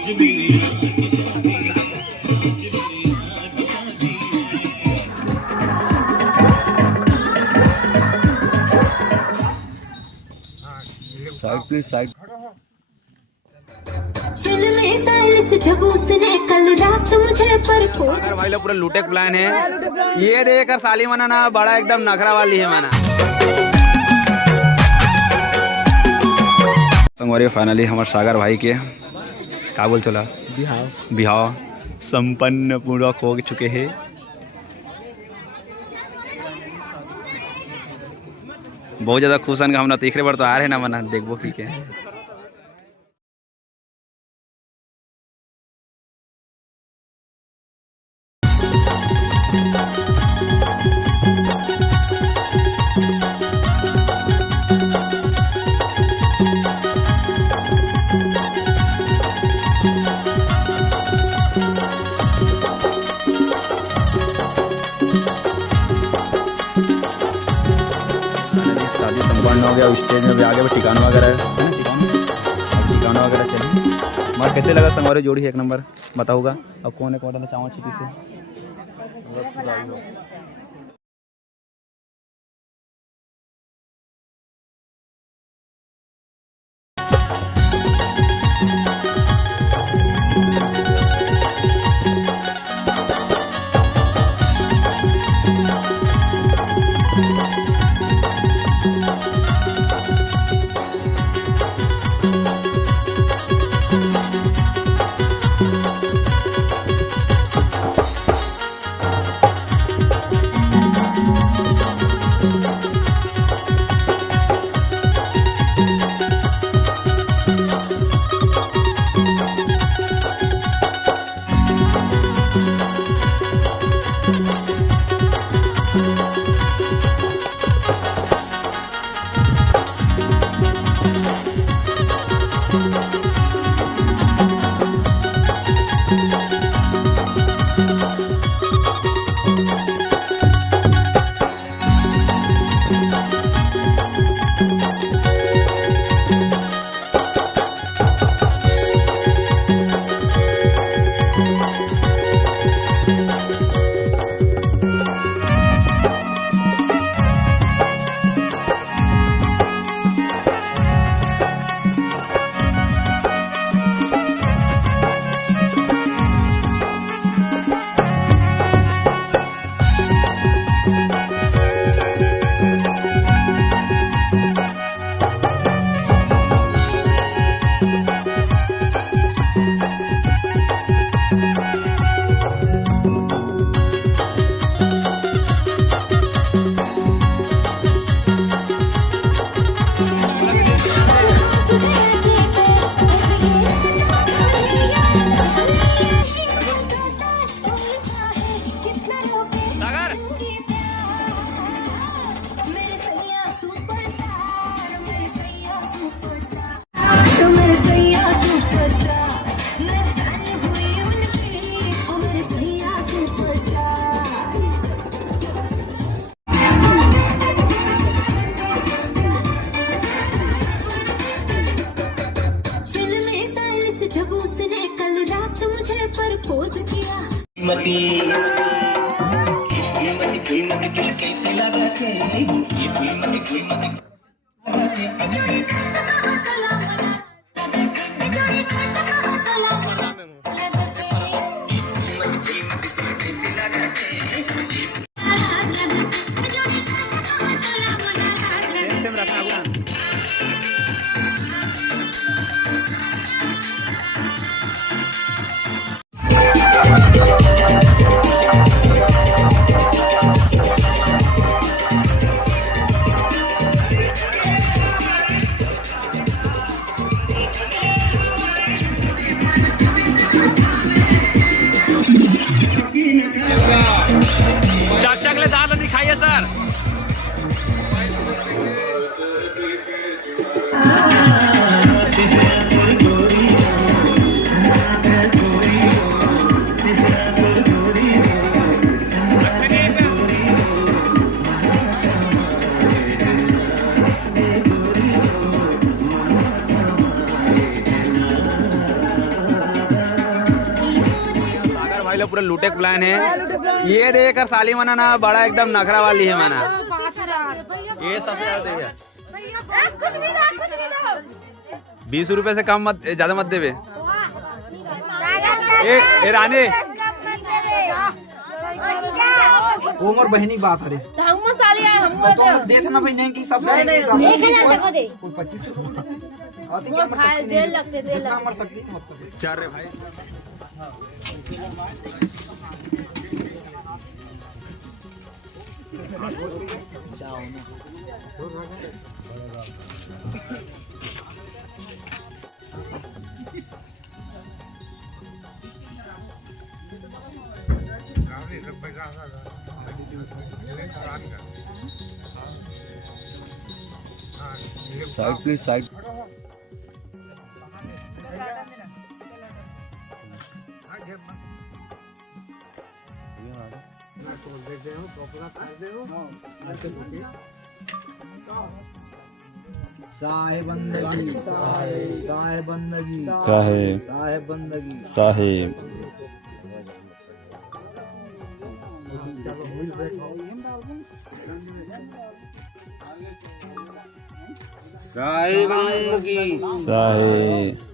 Side please side. भाई लोग पूरा लूटे प्लान है। ये देखकर साली मना ना बड़ा एकदम नखरा वाली है माना। संगवारी फाइनली हमारे सागर भाई के का बोल चला बिहाव संपन्न पूरा हो चुके हैं। बहुत ज़्यादा खुश हैं हम तीसरे बार तो आ रहे ना मना देखो की के। शादी संपन्न हो गया। स्टेज में भी आगे ठिकाना वगैरह है ना, ठिकाना वगैरह चाहिए। मगर कैसे लगा संगवारी जोड़ी है एक नंबर बताऊँगा। अब कौन है कौन चावल छिपी से लो पूरा लूटेक प्लान है। ये देखकर साली मना ना बड़ा एकदम नखरा वाली है मना। ये सबसे ज्यादा है 20 रुपए से कम मत, ज्यादा मत देवे। ए रानी वो मोर बहनी की बात है तो हम साली आए हम तो तुम देख ना भाई नहीं कि सब नहीं नहीं 1000 दे 25 आती वो क्या भाई दे लगते दे जितना लगते मर सकती है मत कर। चार रे भाई। Side please side. साहेब बंदगी साहेब बंदगी साहेब साहेब बंदगी साहेब साहेब बंदगी साहेब